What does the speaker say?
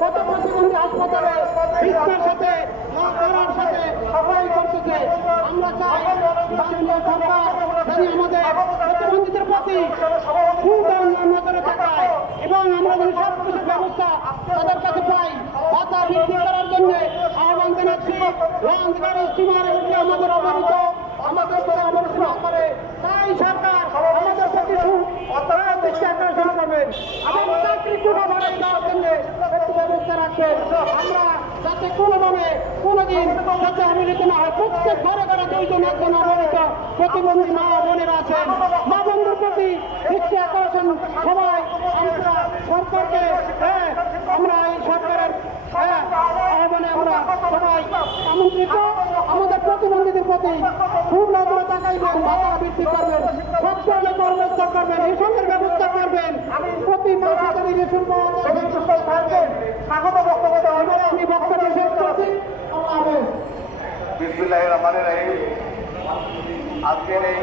কত প্রতিবন্ধী হাসপাতালে সাথে করার সাথে সবাই করতেছে। আমরা চাই সরকার যদি আমাদের প্রতিবন্ধীদের প্রতি সুন্দর নজরে তাকায় এবং আমরা সব কিছু ব্যবস্থা তাদের কাছে পাই। ভাতা বৃদ্ধি করার জন্য আহ্বান করে তাই সরকার প্রতি দৃষ্টি আকর্ষণ করবেন। এবং চাকরি কোনো ভাবে দেওয়ার জন্য একটু ব্যবস্থা রাখবেন আমরা যাতে কোনোভাবে, কোনোদিন যাতে অবহেলিত না হয়, প্রত্যেক ঘরে ঘরে দুইজন, একজন অবহেলিত প্রতিবন্ধী মা বোনেরা আছেন। মা বন্ধুর প্রতি দৃষ্টি আকর্ষণ সবাই, আমরা সরকারকে হ্যাঁ আমরা এই সরকারের হ্যাঁ আহ্বানে আমরা সবাই আমন্ত্রিত। আমাদের প্রতিবন্ধীদের প্রতি খুব নজরে তাকাইবেন ভাতা বৃদ্ধি করবেন, সব ধরনের কর্মস্থ করবেন, রেশনের ব্যবস্থা করবেন। প্রতি মাসে যদি রেশন পাওয়া যায়। বিসমুল্লাহ রহমানের রহিম আজকের এই